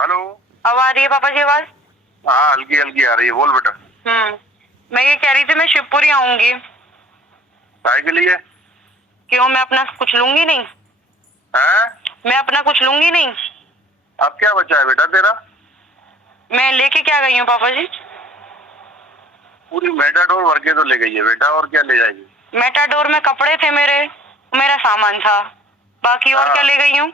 Hello. अब आ रही है पापा जी आवाज? हाँ, हल्की हल्की आ रही है, बोल बेटा। मैं ये कह रही थी मैं शिवपुरी आऊंगी। काय के लिए? क्यों, मैं अपना कुछ लूंगी नहीं? हैं? मैं अपना कुछ लूंगी नहीं? अब क्या बचा है बेटा तेरा? मैं लेके क्या गई हूँ पापा जी? पूरी मेटाडोर भर के तो ले गई है बेटा, और क्या ले जाएगी? मेटाडोर में कपड़े थे मेरे, मेरा सामान था, बाकी और क्या हाँ। ले गई हूँ?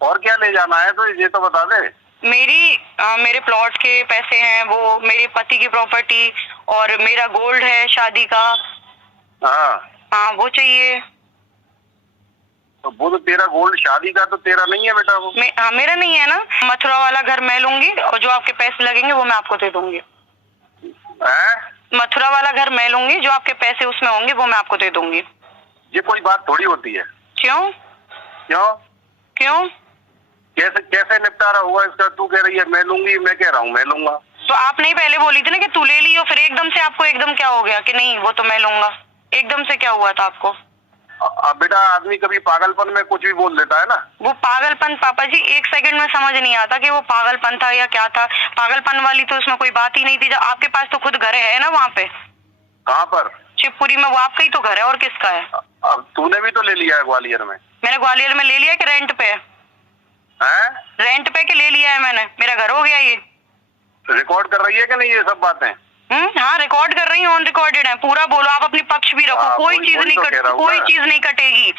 और क्या ले जाना है तो ये तो बता दे। मेरे प्लॉट के पैसे हैं, वो मेरे पति की प्रॉपर्टी, और मेरा गोल्ड है शादी का। हाँ। हाँ, वो चाहिए। तो वो तो तेरा गोल्ड शादी का तो तेरा नहीं है बेटा वो। हाँ, मेरा नहीं है ना। मथुरा वाला घर मैं लूंगी और जो आपके पैसे लगेंगे वो मैं आपको दे दूंगी। हैं? मथुरा वाला घर मैं लूंगी, जो आपके पैसे उसमें होंगे वो मैं आपको दे दूंगी। ये कोई बात थोड़ी होती है। क्यों? क्यों? क्यों? कैसे कैसे निपटारा हुआ इसका? तू कह रही है मैं लूंगी, मैं कह रहा हूँ मैं लूंगा। तो आप नहीं पहले बोली थी ना कि तू ले ली, और फिर एकदम से आपको एकदम क्या हो गया कि नहीं वो तो मैं लूंगा? एकदम से क्या हुआ था आपको? अब बेटा आदमी कभी पागलपन में कुछ भी बोल देता है ना। वो पागलपन पापा जी एक सेकंड में समझ नहीं आता कि वो पागलपन था या क्या था। पागलपन वाली तो उसमें कोई बात ही नहीं थी। जब आपके पास तो खुद घर है ना वहाँ पे कहाँ पर? शिवपुरी में, वो आपका ही तो घर है, और किसका है? अब तूने भी तो ले लिया है ग्वालियर में। मैंने ग्वालियर में ले लिया कि रेंट पे? हैं? रेंट पे के ले लिया है मैंने, मेरा घर हो गया ये। रिकॉर्ड कर रही है कि नहीं ये सब बातें? हाँ, रिकॉर्ड कर रही हूँ, ऑन रिकॉर्डेड है पूरा। बोलो, आप अपनी पक्ष भी रखो। कोई चीज नहीं कोई चीज नहीं कटेगी,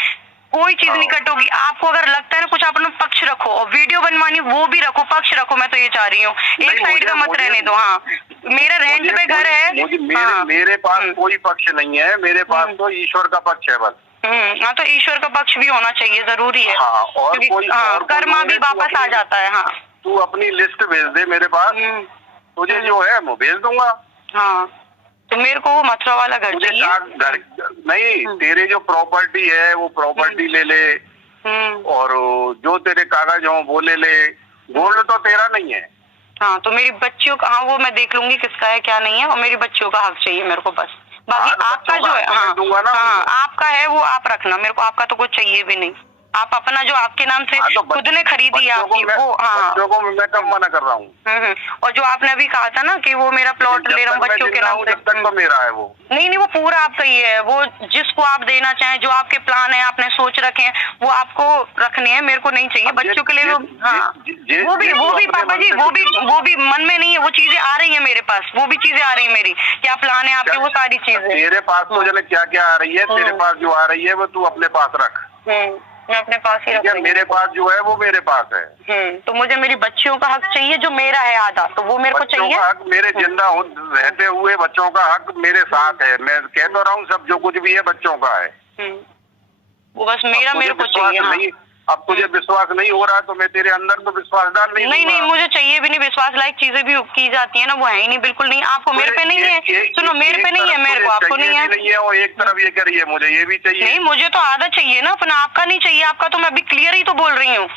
कोई चीज नहीं कटोगी। आपको अगर लगता है ना कुछ, आप अपना पक्ष रखो, और वीडियो बनवानी वो भी रखो, पक्ष रखो। मैं तो ये चाह रही हूँ, एक साइड का मत रहने दो। हाँ, मेरा रेंट पे घर है। मेरे पास कोई पक्ष नहीं है, मेरे पास तो ईश्वर का पक्ष है बस। हाँ, तो ईश्वर का पक्ष भी होना चाहिए, जरूरी है। हाँ, और कोई कर्मा भी वापस आ जाता है। हाँ, तू अपनी लिस्ट भेज दे मेरे पास, तुझे जो है वो भेज दूंगा। हाँ, तो मेरे को वो मथुरा वाला घर चाहिए। घर नहीं, तेरे जो प्रॉपर्टी है वो प्रॉपर्टी ले ले, और जो तेरे कागज हो वो ले ले। गोल्ड तो तेरा नहीं है। हाँ, तो मेरी बच्चियों का, हाँ वो मैं देख लूंगी किसका है क्या नहीं है, और मेरी बच्चियों का हक चाहिए मेरे को बस। बाकी आपका जो है, हाँ, आपका है वो आप रखना, मेरे को आपका तो कुछ चाहिए भी नहीं। आप अपना जो आपके नाम से खुद ने खरीदी है आपकी वो। हाँ, बच्चों को मैं कब मना कर रहा हूँ। और जो आपने अभी कहा था ना कि वो मेरा प्लॉट ले रहा हूँ बच्चों के नाम से, जब तक तो मेरा है वो। नहीं, वो पूरा आपका ही है। वो जिसको आप देना चाहें, जो आपके प्लान है, आपने सोच रखे हैं, वो आपको रखने हैं, मेरे को नहीं चाहिए। बच्चों के लिए वो भी पापा जी, वो भी मन में नहीं है। वो चीजें आ रही है मेरे पास, वो भी चीजें आ रही है मेरी। क्या प्लान है आपके? वो सारी चीजें तेरे पास तो जाने क्या क्या आ रही है। तेरे पास जो आ रही है वो तू अपने पास रख। मैं अपने पास ही रखूंगी। मेरे पास जो है वो मेरे पास है। तो मुझे मेरी बच्चियों का हक चाहिए, जो मेरा है आधा, तो वो मेरे को चाहिए। हक मेरे जिंदा रहते हुए बच्चों का हक मेरे साथ है। मैं कह तो रहा हूँ सब जो कुछ भी है बच्चों का है। वो बस मेरे को चाहिए। अब तुझे विश्वास नहीं हो रहा तो मैं तेरे अंदर तो विश्वास डाल नहीं, मुझे चाहिए भी नहीं। विश्वास लायक चीजें भी की जाती है ना, वो है ही नहीं, बिल्कुल नहीं। आपको मेरे पे नहीं है, सुनो, मेरे पे नहीं है, मेरे को आपको नहीं है। और एक तरफ ये करिए, मुझे ये भी चाहिए। नहीं, मुझे तो आधा चाहिए ना अपना, आपका नहीं चाहिए। आपका तो मैं अभी क्लियर ही तो बोल रही हूँ।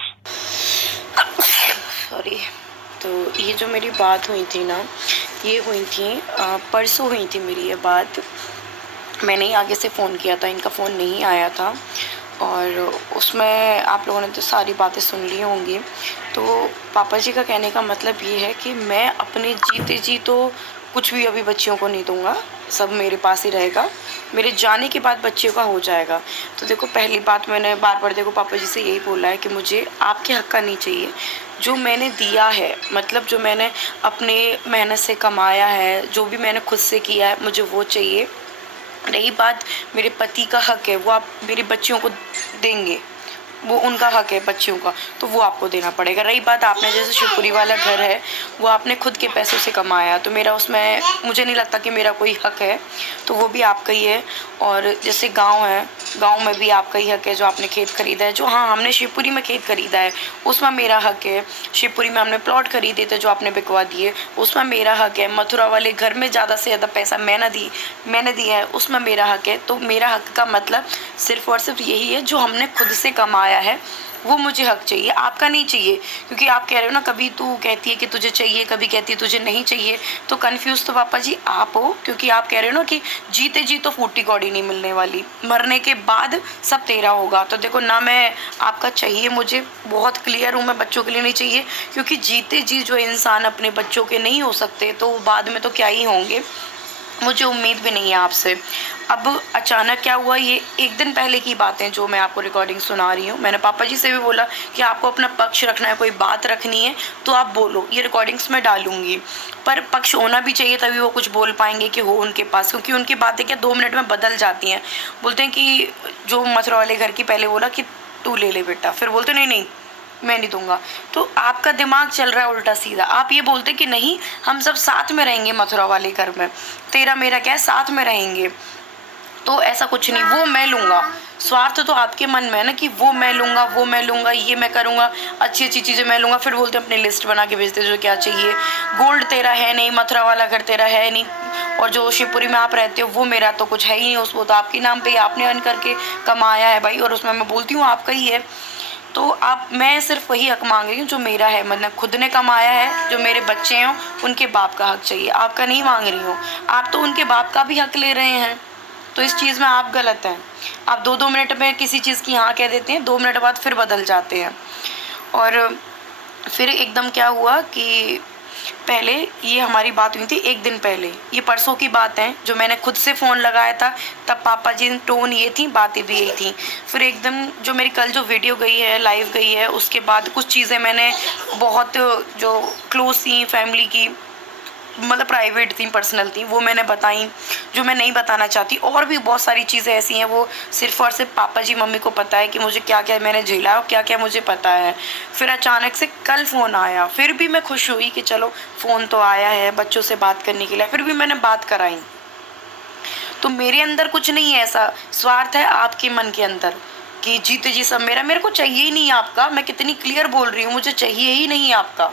सॉरी। तो ये जो मेरी बात हुई थी ना, ये हुई थी परसों हुई थी मेरी ये बात। मैंने ही आगे से फ़ोन किया था, इनका फ़ोन नहीं आया था, और उसमें आप लोगों ने तो सारी बातें सुन ली होंगी। तो पापा जी का कहने का मतलब ये है कि मैं अपने जीते जी तो कुछ भी अभी बच्चियों को नहीं दूंगा, सब मेरे पास ही रहेगा। मेरे जाने के बाद बच्चियों का हो जाएगा। तो देखो, पहली बात मैंने बार बार देखो पापा जी से यही बोला है कि मुझे आपके हक का नहीं चाहिए। जो मैंने दिया है, मतलब जो मैंने अपने मेहनत से कमाया है, जो भी मैंने खुद से किया है, मुझे वो चाहिए। रही बात मेरे पति का हक है, वो आप मेरी बच्चियों को देंगे, वो उनका हक है बच्चियों का, तो वो आपको देना पड़ेगा। रही बात आपने जैसे शिवपुरी वाला घर है, वो आपने खुद के पैसों से कमाया, तो मेरा उसमें मुझे नहीं लगता कि मेरा कोई हक है, तो वो भी आपका ही है। और जैसे गांव है, गांव में भी आपका ही हक है, जो आपने खेत खरीदा है, जो हाँ हमने शिवपुरी में खेत खरीदा है उसमें मेरा हक है। शिवपुरी में हमने प्लॉट खरीदे थे जो आपने बिकवा दिए, उसमें मेरा हक है। मथुरा वाले घर में ज़्यादा से ज़्यादा पैसा मैंने दिया है, उसमें मेरा हक है। तो मेरा हक का मतलब सिर्फ और सिर्फ यही है जो हमने खुद से कमाया आया है वो मुझे हक चाहिए, आपका नहीं चाहिए। क्योंकि आप कह रहे हो ना, कभी तू कहती है कि तुझे चाहिए, कभी कहती है तुझे नहीं चाहिए, तो कन्फ्यूज़ तो पापा जी आप हो। क्योंकि आप कह रहे हो ना कि जीते जी तो फूटी कौड़ी नहीं मिलने वाली, मरने के बाद सब तेरा होगा। तो देखो ना, मैं आपका चाहिए, मुझे बहुत क्लियर हूँ, मैं बच्चों के लिए नहीं चाहिए। क्योंकि जीते जी जो इंसान अपने बच्चों के नहीं हो सकते तो वो बाद में तो क्या ही होंगे। मुझे उम्मीद भी नहीं है आपसे। अब अचानक क्या हुआ, ये एक दिन पहले की बातें जो मैं आपको रिकॉर्डिंग सुना रही हूँ। मैंने पापा जी से भी बोला कि आपको अपना पक्ष रखना है, कोई बात रखनी है तो आप बोलो, ये रिकॉर्डिंग्स मैं डालूंगी। पर पक्ष होना भी चाहिए, तभी वो कुछ बोल पाएंगे कि हो उनके पास। क्योंकि उनकी बातें क्या 2 मिनट में बदल जाती हैं। बोलते हैं कि जो मथुरा वाले घर की पहले बोला कि तू ले ले बेटा, फिर बोलते नहीं नहीं मैं नहीं दूंगा। तो आपका दिमाग चल रहा है उल्टा सीधा। आप ये बोलते कि नहीं हम सब साथ में रहेंगे मथुरा वाले घर में, तेरा मेरा क्या है, साथ में रहेंगे। तो ऐसा कुछ नहीं, वो मैं लूँगा। स्वार्थ तो आपके मन में है ना कि वो मैं लूँगा, वो मैं लूँगा, ये मैं करूँगा, अच्छी अच्छी चीज़ें मैं लूँगा। फिर बोलते अपनी लिस्ट बना के भेजते जो क्या चाहिए। गोल्ड तेरा है नहीं, मथुरा वाला घर तेरा है नहीं, और जो शिवपुरी में आप रहते हो वो मेरा तो कुछ है ही नहीं। उसको तो आपके नाम पे ही आपने अर्न करके कमाया है भाई, और उसमें मैं बोलती हूँ आपका ही है। तो आप, मैं सिर्फ वही हक मांग रही हूँ जो मेरा है, मतलब खुद ने कमाया है। जो मेरे बच्चे हैं उनके बाप का हक चाहिए, आपका नहीं मांग रही हूँ। आप तो उनके बाप का भी हक ले रहे हैं, तो इस चीज़ में आप गलत हैं। आप 2-2 मिनट में किसी चीज़ की हाँ कह देते हैं, 2 मिनट बाद फिर बदल जाते हैं। और फिर एकदम क्या हुआ कि पहले ये हमारी बात हुई थी 1 दिन पहले, ये परसों की बात है, जो मैंने खुद से फ़ोन लगाया था तब पापा जी ने टोन ये थी, बातें भी यही थी। फिर एकदम जो मेरी कल जो वीडियो गई है, लाइव गई है, उसके बाद कुछ चीज़ें मैंने बहुत जो क्लोज थी फैमिली की, मतलब प्राइवेट थी, पर्सनल थी, वो मैंने बताई जो मैं नहीं बताना चाहती। और भी बहुत सारी चीज़ें ऐसी हैं वो सिर्फ़ और सिर्फ पापा जी मम्मी को पता है कि मुझे क्या क्या मैंने झेला और क्या क्या मुझे पता है। फिर अचानक से कल फ़ोन आया, फिर भी मैं खुश हुई कि चलो फ़ोन तो आया है बच्चों से बात करने के लिए, फिर भी मैंने बात कराई। तो मेरे अंदर कुछ नहीं है ऐसा स्वार्थ, है आपके मन के अंदर कि जीते जी सब मेरा। मेरे को चाहिए ही नहीं आपका, मैं कितनी क्लियर बोल रही हूँ, मुझे चाहिए ही नहीं आपका।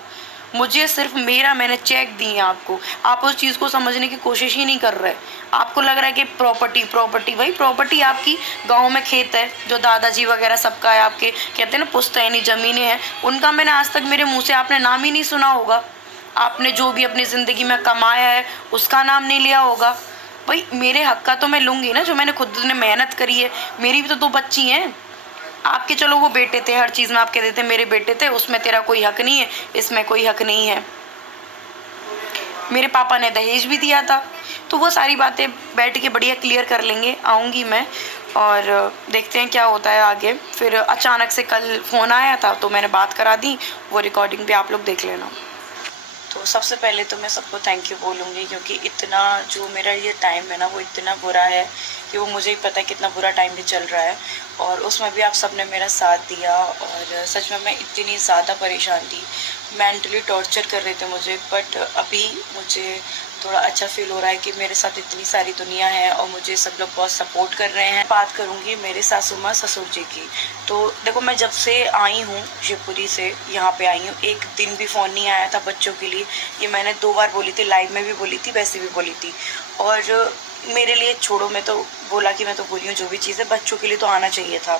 मुझे सिर्फ मेरा, मैंने चेक दी है आपको। आप उस चीज़ को समझने की कोशिश ही नहीं कर रहे। आपको लग रहा है कि प्रॉपर्टी प्रॉपर्टी, भाई प्रॉपर्टी आपकी गांव में खेत है जो दादाजी वगैरह सबका है, आपके कहते हैं ना पुश्तैनी ज़मीनें हैं, उनका मैंने आज तक मेरे मुंह से आपने नाम ही नहीं सुना होगा। आपने जो भी अपनी ज़िंदगी में कमाया है उसका नाम नहीं लिया होगा। भाई मेरे हक का तो मैं लूँगी ना, जो मैंने खुद ने मेहनत करी है। मेरी भी तो 2 बच्ची हैं। आपके चलो वो बेटे थे, हर चीज़ में आप कह देते मेरे बेटे थे, उसमें तेरा कोई हक नहीं है, इसमें कोई हक नहीं है। मेरे पापा ने दहेज भी दिया था। तो वो सारी बातें बैठ के बढ़िया क्लियर कर लेंगे, आऊँगी मैं और देखते हैं क्या होता है आगे। फिर अचानक से कल फ़ोन आया था तो मैंने बात करा दी, वो रिकॉर्डिंग भी आप लोग देख लेना। तो सबसे पहले तो मैं सबको थैंक यू बोलूँगी, क्योंकि इतना जो मेरा ये टाइम है ना वो इतना बुरा है कि वो मुझे ही पता है कितना बुरा टाइम भी चल रहा है, और उसमें भी आप सब ने मेरा साथ दिया। और सच में मैं इतनी ज़्यादा परेशान थी, मेंटली टॉर्चर कर रहे थे मुझे, बट अभी मुझे थोड़ा अच्छा फील हो रहा है कि मेरे साथ इतनी सारी दुनिया है और मुझे सब लोग बहुत सपोर्ट कर रहे हैं। बात करूँगी मेरे सासू माँ ससुर जी की। तो देखो, मैं जब से आई हूँ शिवपुरी से यहाँ पे आई हूँ, एक दिन भी फ़ोन नहीं आया था बच्चों के लिए। ये मैंने 2 बार बोली थी, लाइव में भी बोली थी, वैसे भी बोली थी। और मेरे लिए छोड़ो, मैं तो बोला कि मैं तो बोली हूँ जो भी चीज़ है, बच्चों के लिए तो आना चाहिए था।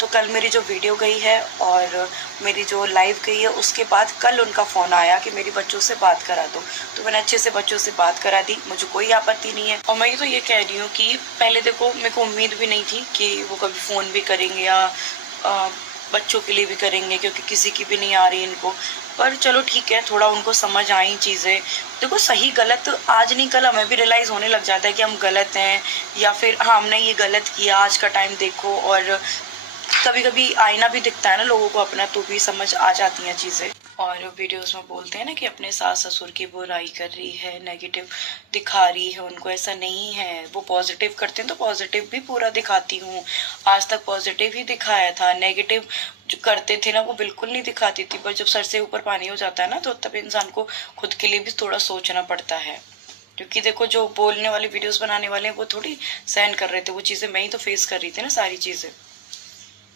तो कल मेरी जो वीडियो गई है और मेरी जो लाइव गई है, उसके बाद कल उनका फ़ोन आया कि मेरी बच्चों से बात करा दो। तो मैंने अच्छे से बच्चों से बात करा दी, मुझे कोई आपत्ति नहीं है। और मैं तो ये कह रही हूँ कि पहले देखो, मेरे को उम्मीद भी नहीं थी कि वो कभी फ़ोन भी करेंगे या बच्चों के लिए भी करेंगे, क्योंकि किसी की भी नहीं आ रही इनको। पर चलो ठीक है, थोड़ा उनको समझ आई चीज़ें। देखो, सही गलत आज नहीं कल हमें भी रियलाइज़ होने लग जाता है कि हम गलत हैं, या फिर हाँ हमने ये गलत किया। आज का टाइम देखो, और कभी कभी आईना भी दिखता है ना लोगों को अपना, तो भी समझ आ जाती हैं चीज़ें। और वीडियोस में बोलते हैं ना कि अपने सास ससुर की बुराई कर रही है, नेगेटिव दिखा रही है उनको, ऐसा नहीं है। वो पॉजिटिव करते हैं तो पॉजिटिव भी पूरा दिखाती हूँ। आज तक पॉजिटिव ही दिखाया था, नेगेटिव जो करते थे ना वो बिल्कुल नहीं दिखाती थी। पर जब सर से ऊपर पानी हो जाता है ना, तो तब इंसान को खुद के लिए भी थोड़ा सोचना पड़ता है। क्योंकि देखो, जो बोलने वाले वीडियोस बनाने वाले हैं वो थोड़ी सहन कर रहे थे वो चीज़ें, मैं ही तो फेस कर रही थी ना सारी चीज़ें।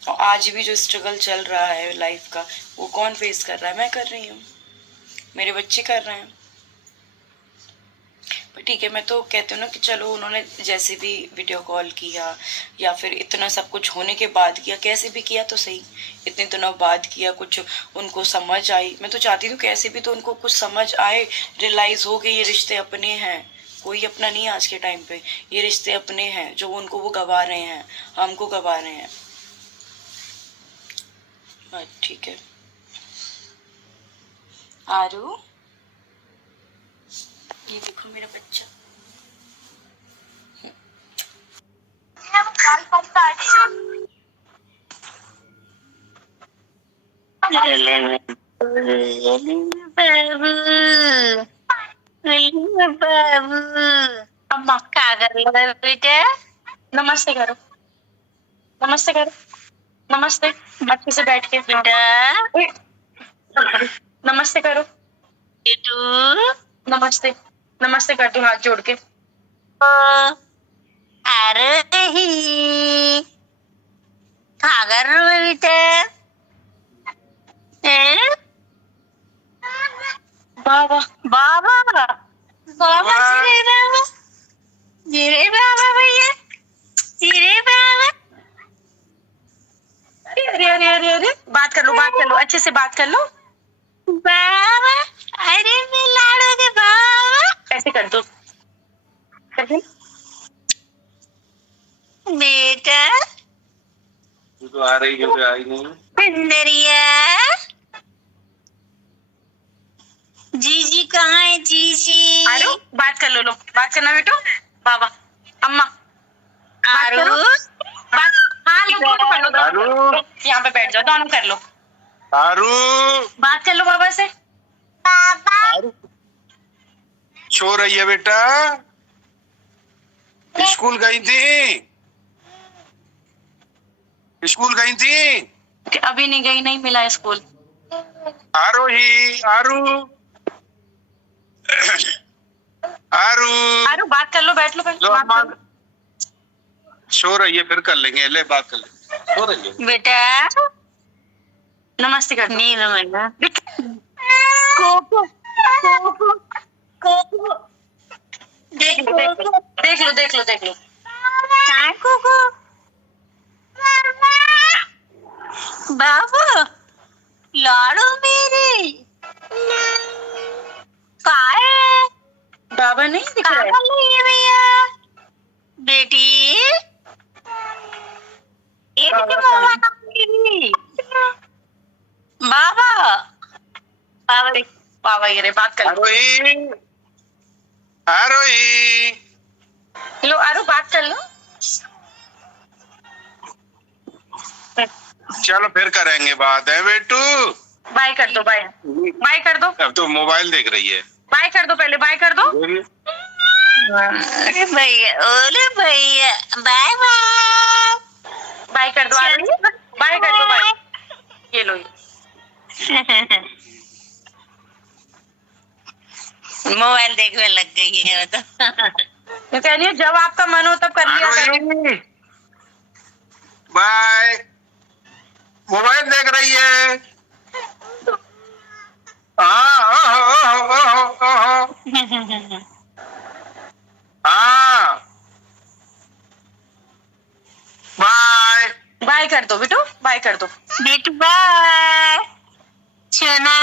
और आज भी जो स्ट्रगल चल रहा है लाइफ का, वो कौन फेस कर रहा है? मैं कर रही हूँ, मेरे बच्चे कर रहे हैं। ठीक है, मैं तो कहती हूँ ना कि चलो उन्होंने जैसे भी वीडियो कॉल किया या फिर इतना सब कुछ होने के बाद किया, कैसे भी किया तो सही, इतने दिनों बाद किया, कुछ उनको समझ आई। मैं तो चाहती हूँ कैसे भी तो उनको कुछ समझ आए, रियलाइज हो कि ये रिश्ते अपने हैं, कोई अपना नहीं है आज के टाइम पे, ये रिश्ते अपने हैं, जो उनको वो गवा रहे हैं, हमको गवा रहे हैं। ठीक है आरू, ये देखो मेरा बच्चा। बाबू अम्मा क्या कर रहे हो बेटे? नमस्ते करो, नमस्ते करो, नमस्ते अच्छे से बैठ के। बेटा नमस्ते करो, बेटू नमस्ते, नमस्ते करती हूँ हाथ जोड़ के। अरे ही क्या कर रहे हो बेटे? बाबा बाबा बाबा जीरे बाबा भैया जीरे बाबा। अरे अरे अरे अरे, बात कर लो, अच्छे से बात कर लो। बाबा अरे मैं लाडो के बाबा। ऐसे कर दो, कर दे। बेटा तू तो आ रही है, आई नहीं। पिंदरिया जीजी कहाँ है जीजी? आरू बात कर लो, बात करना बेटो। बाबा अम्मा बात आरू करो, बात। हाँ लो, दोनों कर लो, दोनों यहाँ पे बैठ जाओ, दोनों कर लो, आरू, बात कर लो बाबा से। आरू सो रही है बेटा? स्कूल गई थी? स्कूल गई थी? अभी नहीं गई, नहीं मिला स्कूल। आरोही, आरू, आरू, आरू बात कर लो, बैठ लो, लो बात अम्मा कर लो। सो रही है, फिर कर लेंगे, ले बात कर लेंगे। सो रही है बेटा नमस्ते कर दो। नींद में ना कोको कोको कोको, देख लो देख लो देख लो देख लो देख लो। कहाँ कोको? बाबू लाडो मेरे कहाँ है? बाबा नहीं दिख रहा है। कहाँ गई है भैया? बेटी ये बाबा देखो कहाँ है? बाबा बाबा देख, बाबा ये रे, बात कर लो। आरोही, आरोही, लो आरू बात कर लो। चलो फिर करेंगे बात, है बेटू? बाय कर दो, बाय बाय कर दो, अब तो मोबाइल देख रही है। बाय कर दो, पहले बाय कर दो। अरे भैया ओले भैया बाय बाय बाय कर दो आरू, बाय कर दो, बाय। ये लो, मोबाइल देखने लग गई है तो। मैं कह रही हूँ जब आपका मन हो तब कर लिया करो। आरोही, बाय। मोबाइल देख रही है। हाँ बाय। बाय कर दो बेटो, बाय कर दो। बेटू बाय सुना।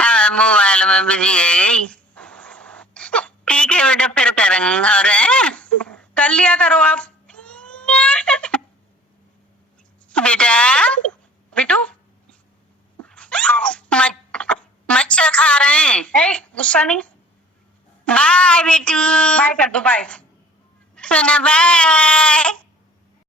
हाँ मोबाइल में बिजी है गई। ठीक है बेटा फिर करेंगे और कर लिया करो आप। बेटा बेटू मच्छर खा रहे हैं। गुस्सा नहीं, बाय बेटू बाय कर दो, बाय।